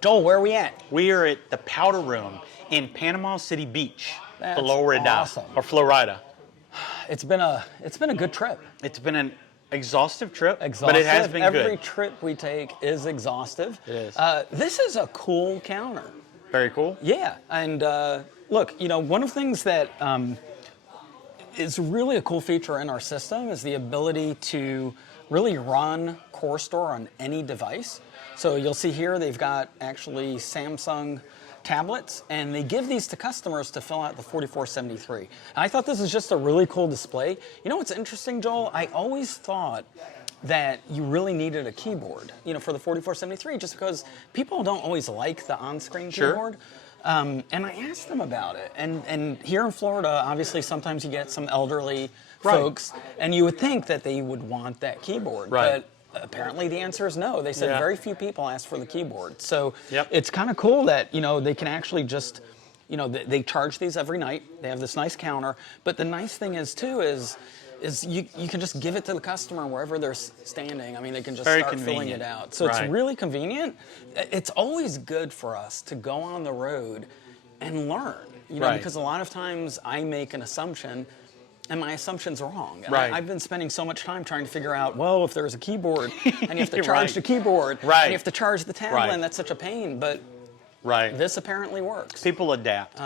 Joel, where are we at? We are at the powder room in Panama City Beach, That's Florida, awesome. or Florida. It's been a good trip. It's been an exhaustive trip, Exhaustive. but it has been good. Every trip we take is exhaustive. It is. This is a cool counter. Very cool. Yeah, and look, you know, one of the things that is really a cool feature in our system is the ability to really run CoreStore on any device. So you'll see here they've got actually Samsung tablets, and they give these to customers to fill out the 4473. And I thought this is just a really cool display. You know what's interesting, Joel? I always thought that you really needed a keyboard, you know, for the 4473, just because people don't always like the on-screen keyboard. And I asked them about it. And here in Florida, obviously, sometimes you get some elderly folks, and you would think that they would want that keyboard. Right. But apparently the answer is no. They said very few people ask for the keyboard. So Yep. it's kind of cool that, you know, they can actually just, you know, they charge these every night. They have this nice counter. But the nice thing is, too, is you can just give it to the customer wherever they're standing. I mean, they can just start filling it out. So it's really convenient. It's always good for us to go on the road and learn, you know, because a lot of times I make an assumption and my assumption's wrong. I've been spending so much time trying to figure out, well, if there's a keyboard and you have to charge the keyboard and you have to charge the tablet, and that's such a pain. But this apparently works. People adapt.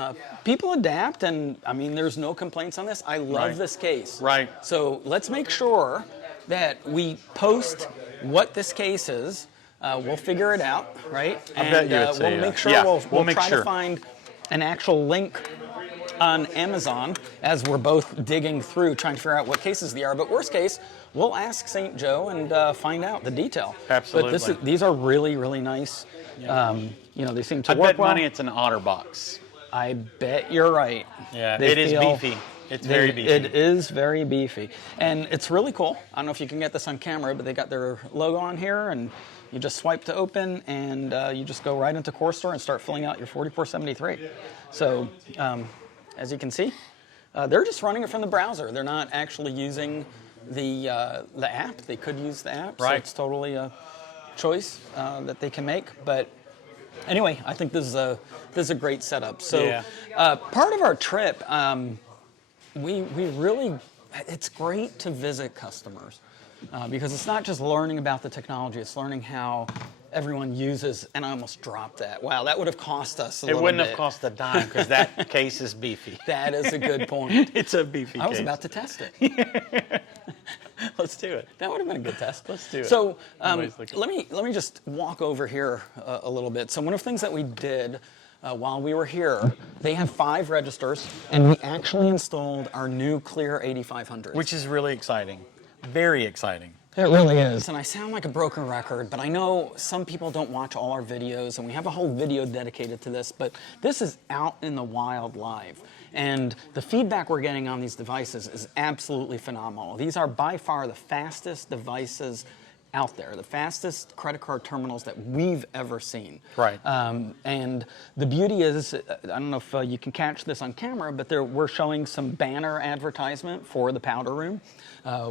People adapt, and I mean, there's no complaints on this. I love this case. So let's make sure that we post what this case is. We'll figure it out, right? And we'll make sure we'll try to find an actual link on Amazon as we're both digging through trying to figure out what cases they are. But worst case, we'll ask St. Joe and find out the detail. Absolutely. But these are really, really nice. You know, they seem to I work bet well. money it's an OtterBox. I bet you're right. Yeah, it is beefy. It's very beefy. It is very beefy. And it's really cool. I don't know if you can get this on camera, but they got their logo on here, and you just swipe to open, and you just go right into CoreStore and start filling out your 4473. So, as you can see, they're just running it from the browser. They're not actually using the app. They could use the app, so it's totally a choice that they can make. But anyway, I think this is a great setup. So part of our trip, we really, it's great to visit customers because it's not just learning about the technology, it's learning how everyone uses, and I almost dropped that. Wow, that would have cost us a little bit. It wouldn't have cost a dime because that case is beefy. That is a good point. It's a beefy case. I was about to test it. Let's do it. That would have been a good test. Let's do it. So let me just walk over here a little bit. So one of the things that we did while we were here, they have 5 registers, and we actually installed our new Clear 8500. Which is really exciting. Very exciting. It really is. And I sound like a broken record, but I know some people don't watch all our videos, and we have a whole video dedicated to this, but this is out in the wild live. And the feedback we're getting on these devices is absolutely phenomenal. These are by far the fastest devices out there, the fastest credit card terminals that we've ever seen. And the beauty is, I don't know if you can catch this on camera, but we're showing some banner advertisement for the powder room.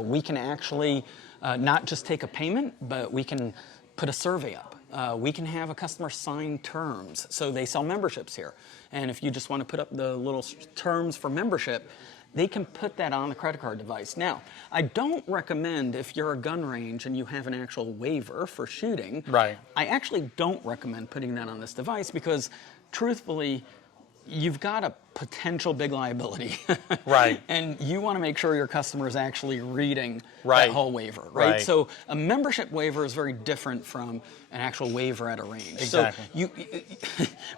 We can actually not just take a payment, but we can put a survey up. We can have a customer sign terms. So they sell memberships here. And if you just want to put up the little terms for membership, they can put that on the credit card device. Now, I don't recommend if you're a gun range and you have an actual waiver for shooting, I actually don't recommend putting that on this device because truthfully, you've got a potential big liability. And you want to make sure your customer is actually reading that whole waiver, So a membership waiver is very different from an actual waiver at a range. So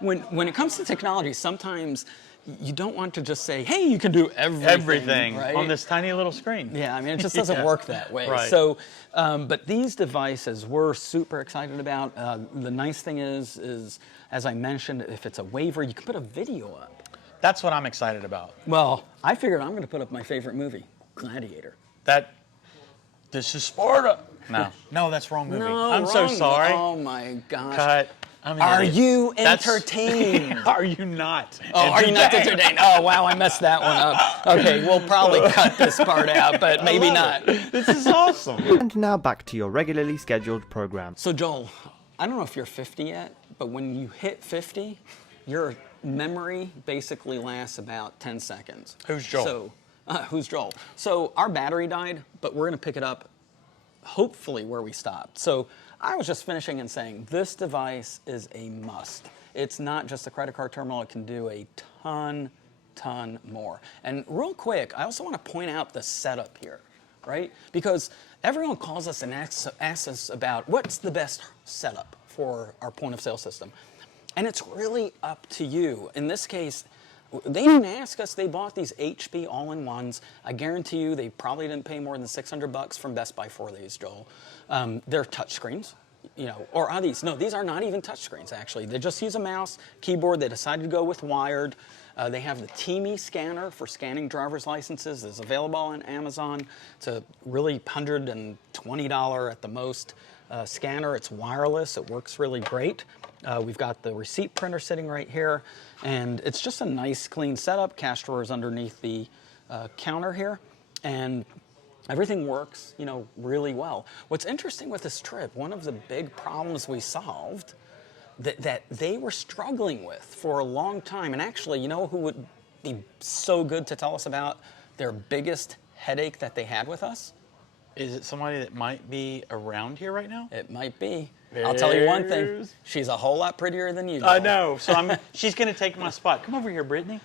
when it comes to technology, sometimes you don't want to just say, hey, you can do everything on this tiny little screen. Yeah, I mean, it just doesn't work that way. So, but these devices we're super excited about. The nice thing is, as I mentioned, if it's a waiver, you can put a video up. That's what I'm excited about. Well, I figured I'm going to put up my favorite movie, Gladiator. This is Sparta. No, that's wrong movie. No, I'm so sorry. Oh my gosh. Cut. Are you entertained? Are you not? Oh, are you not entertained? Oh, wow, I messed that one up. Okay, we'll probably cut this part out, but maybe not. This is awesome. And now back to your regularly scheduled program. So, Joel, I don't know if you're 50 yet, but when you hit 50, your memory basically lasts about 10 seconds. Who's Joel? So, who's Joel? So our battery died, but we're going to pick it up hopefully where we stopped. So I was just finishing and saying this device is a must. It's not just a credit card terminal. It can do a ton more. And real quick, I also want to point out the setup here, right? Because everyone calls us and asks us about what's the best setup for our point of sale system. And it's really up to you. In this case, they didn't ask us. They bought these HP all-in-ones. I guarantee you they probably didn't pay more than $600 from Best Buy for these, Joel. They're touchscreens, you know, or are these? No, these are not even touchscreens, actually. They just use a mouse, keyboard. They decided to go with wired. They have the TEEMI Scanner for scanning driver's licenses. It's available on Amazon. It's a really $120 at the most scanner. It's wireless. It works really great. We've got the receipt printer sitting right here, and it's just a nice, clean setup. Cash drawer is underneath the counter here, and everything works, you know, really well. What's interesting with this trip, one of the big problems we solved that they were struggling with for a long time, and actually, you know who would be so good to tell us about their biggest headache that they had with us? Is it somebody that might be around here right now? It might be. I'll tell you one thing. She's a whole lot prettier than you. I know. So she's going to take my spot. Come over here, Brittany.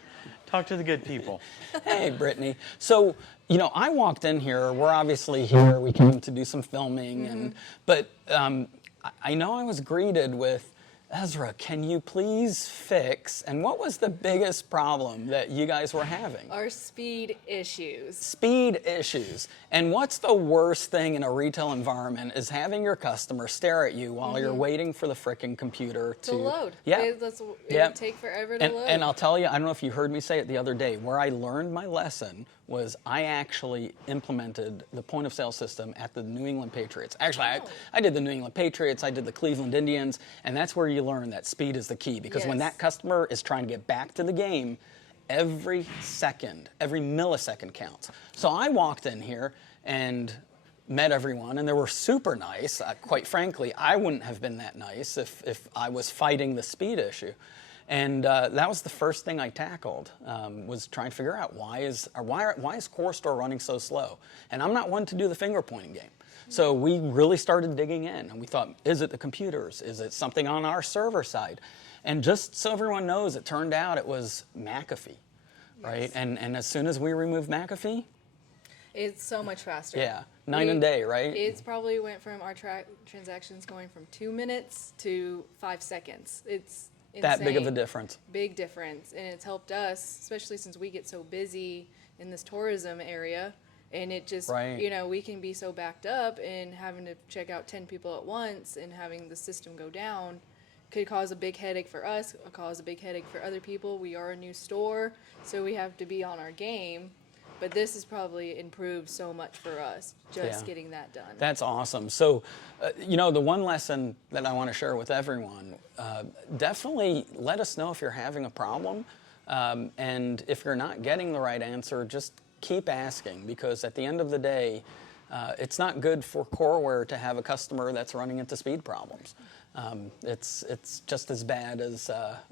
Talk to the good people. Hey, Brittany. So, you know, I walked in here. We're obviously here. We came to do some filming, but I know I was greeted with, Ezra, can you please fix? And what was the biggest problem that you guys were having? Our speed issues. Speed issues. And what's the worst thing in a retail environment is having your customer stare at you while you're waiting for the frickin' computer to load. Yeah. It would take forever to load. And I'll tell you, I don't know if you heard me say it the other day, where I learned my lesson was I actually implemented the point of sale system at the New England Patriots. Actually, I did the New England Patriots, I did the Cleveland Indians, and that's where you learn that speed is the key. Because when that customer is trying to get back to the game, every second, every millisecond counts. So I walked in here and met everyone, and they were super nice. Quite frankly, I wouldn't have been that nice if I was fighting the speed issue. And that was the first thing I tackled, was trying to figure out why is CoreStore running so slow? And I'm not one to do the finger pointing game. So we really started digging in, and we thought, is it the computers? Is it something on our server side? And just so everyone knows, it turned out it was McAfee, right? And as soon as we removed McAfee, it's so much faster. Yeah, night and day, right? It's probably went from our transactions going from 2 minutes to 5 seconds. It's insane. That big of a difference. Big difference. And it's helped us, especially since we get so busy in this tourism area. And it just, you know, we can be so backed up, and having to check out 10 people at once and having the system go down could cause a big headache for us, cause a big headache for other people. We are a new store, so we have to be on our game. But this has probably improved so much for us, just getting that done. That's awesome. So, you know, the one lesson that I want to share with everyone, definitely let us know if you're having a problem. And if you're not getting the right answer, just keep asking, because at the end of the day, it's not good for CoreWare to have a customer that's running into speed problems. It's just as bad as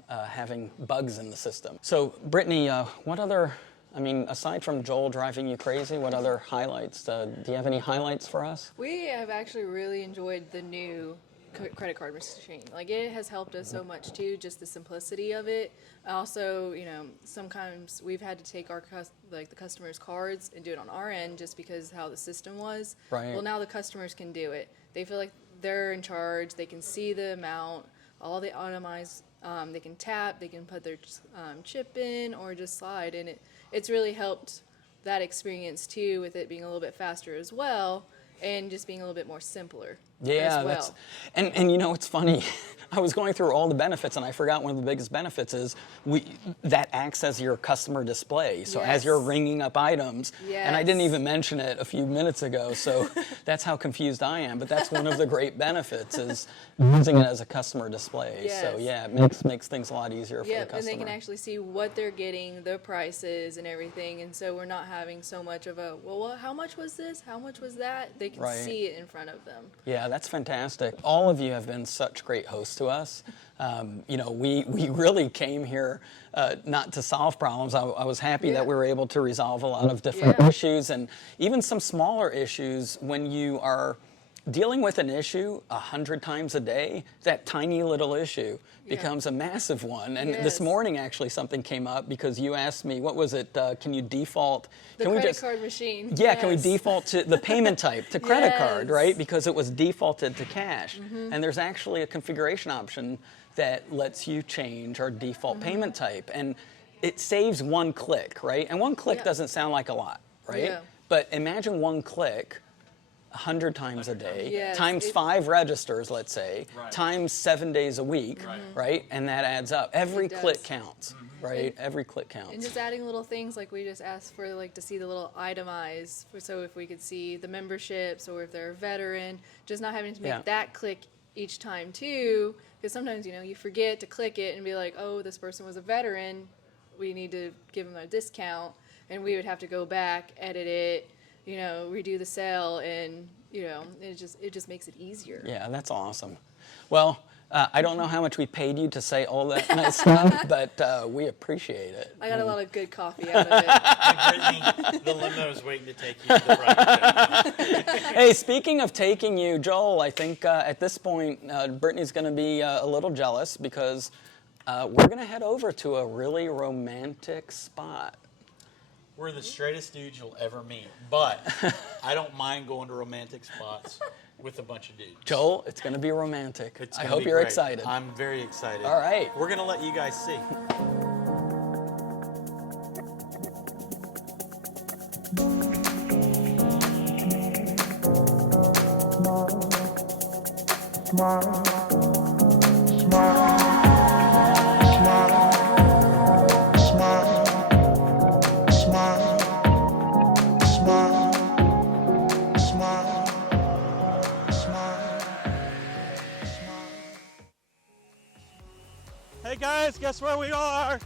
having bugs in the system. So, Brittany, what other... I mean, aside from Joel driving you crazy, what other highlights? Do you have any highlights for us? We have actually really enjoyed the new credit card machine. Like, it has helped us so much too, just the simplicity of it. Also, you know, sometimes we've had to take our the customers' cards and do it on our end just because how the system was. Right. Well, now the customers can do it. They feel like they're in charge. They can see the amount, all the itemized. They can tap, they can put their chip in or just slide, and it's really helped that experience too, with it being a little bit faster as well, and just being a little bit more simpler. Yeah, as well. And you know, it's funny. I was going through all the benefits, and I forgot one of the biggest benefits is that acts as your customer display. So as you're ringing up items, and I didn't even mention it a few minutes ago, so that's how confused I am. But that's one of the great benefits is using it as a custower display. So yeah, it makes things a lot easier for the customer. And they can actually see what they're getting, the prices and everything, and so we're not having so much of a, well, how much was this? How much was that? They they can see it in front of them. Yeah, that's fantastic. All of you have been such great hosts to us. You know, we really came here not to solve problems. I was happy that we were able to resolve a lot of different issues, and even some smaller issues. When you are dealing with an issue 100 times a day, that tiny little issue becomes a massive one. And this morning, actually, something came up because you asked me, what was it? Can you default? The credit card machine. Yeah, can we default to the payment type to credit card, right? Because it was defaulted to cash. And there's actually a configuration option that lets you change our default payment type. And it saves one click, right? And one click doesn't sound like a lot, right? But imagine one click 100 times a day, times 5 registers, let's say, times 7 days a week, right? And that adds up. Every click counts, right? Every click counts. And just adding little things, like we just asked for, like, to see the little itemize, so if we could see the memberships or if they're a veteran, just not having to make that click each time too, because sometimes, you know, you forget to click it and be like, oh, this person was a veteran, we need to give them a discount, and we would have to go back, edit it, you know, redo the sale, and, you know, it just makes it easier. Yeah, that's awesome. Well, I don't know how much we paid you to say all that nice stuff, but we appreciate it. I got a lot of good coffee out of it. Brittany, the limo is waiting to take you to the right. Hey, speaking of taking you, Joel, I think at this point, Brittany's going to be a little jealous because we're going to head over to a really romantic spot. We're the straightest dudes you'll ever meet, but I don't mind going to romantic spots with a bunch of dudes. Joel, it's going to be romantic. I hope you're excited. I'm very excited. All right. We're going to let you guys see. Hey guys, guess where we are?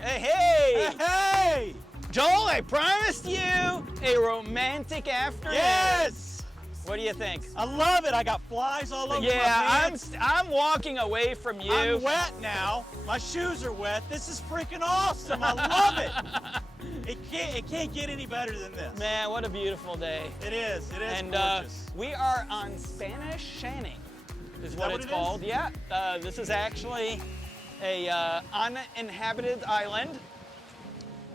Hey, hey! Hey! Joel, I promised you a romantic afternoon. Yes! What do you think? I love it. I got flies all over my Yeah, pants. I'm walking away from you. I'm wet now. My shoes are wet. This is freaking awesome. I love it. It can't get any better than this. Man, what a beautiful day. It is. It is And gorgeous. we are on Spanish Shanty, is what what it's it called. is? Yeah, this is actually a uninhabited island.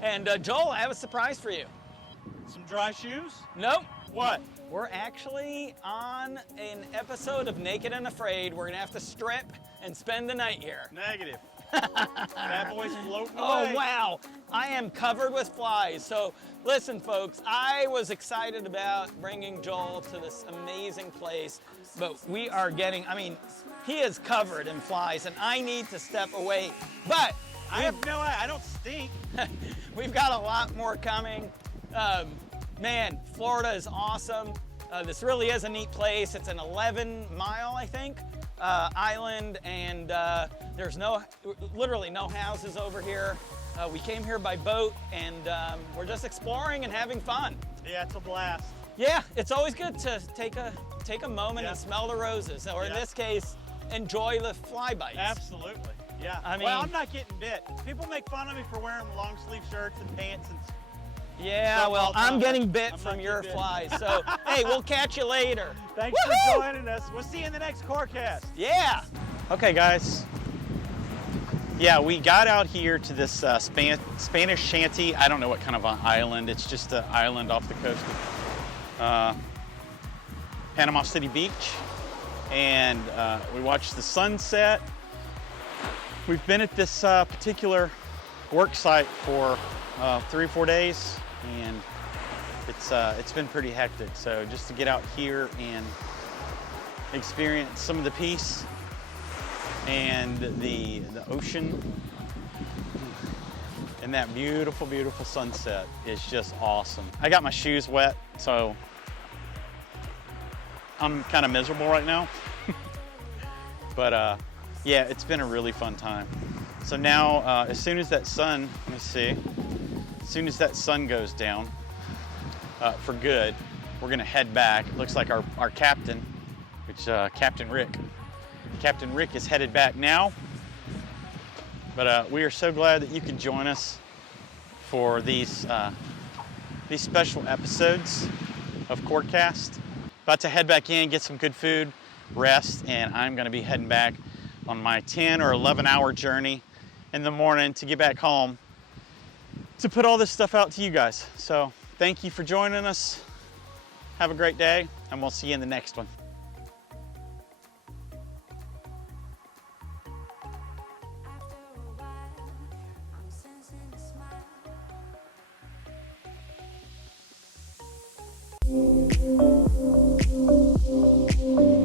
And Joel, I have a surprise for you. Some dry shoes? Nope. What? We're actually on an episode of Naked and Afraid. We're gonna have to strip and spend the night here. Negative. Bad boys floating away. Oh, wow. I am covered with flies. So listen, folks, I was excited about bringing Joel to this amazing place, but we are getting, I mean, he is covered in flies and I need to step away. But I have no idea. I don't stink. we've got a lot more coming. Man, Florida is awesome. This really is a neat place. It's an 11-mile, I think, island, and there's literally no houses over here. We came here by boat, and we're just exploring and having fun. Yeah, it's a blast. Yeah, it's always good to take a moment and smell the roses, or in this case, enjoy the fly bites. Absolutely. Yeah. I mean, well, I'm not getting bit. People make fun of me for wearing long sleeve shirts and pants and yeah, stuff well, all the I'm time. getting bit I'm from not your getting bit. flies. So, hey, we'll catch you later. Thanks Woohoo! for joining us. We'll see you in the next coreCAST. Yeah. Okay, guys. Yeah, we got out here to this Spanish shanty. I don't know what kind of an island. It's just an island off the coast of Panama City Beach. And we watched the sunset. We've been at this particular work site for 3 or 4 days, and it's been pretty hectic. So just to get out here and experience some of the peace and the ocean and that beautiful, beautiful sunset is just awesome. I got my shoes wet, so I'm kind of miserable right now. But yeah, it's been a really fun time. So now, as soon as that sun, let me see, as soon as that sun goes down for good, we're gonna head back. It looks like our captain, which Captain Rick is headed back now. But we are so glad that you could join us for these special episodes of coreCAST. About to head back in, get some good food, rest, and I'm gonna be heading back on my 10 or 11 hour journey in the morning to get back home to put all this stuff out to you guys. So thank you for joining us. Have a great day, and we'll see you in the next one. After a while, I'm sensing a smile.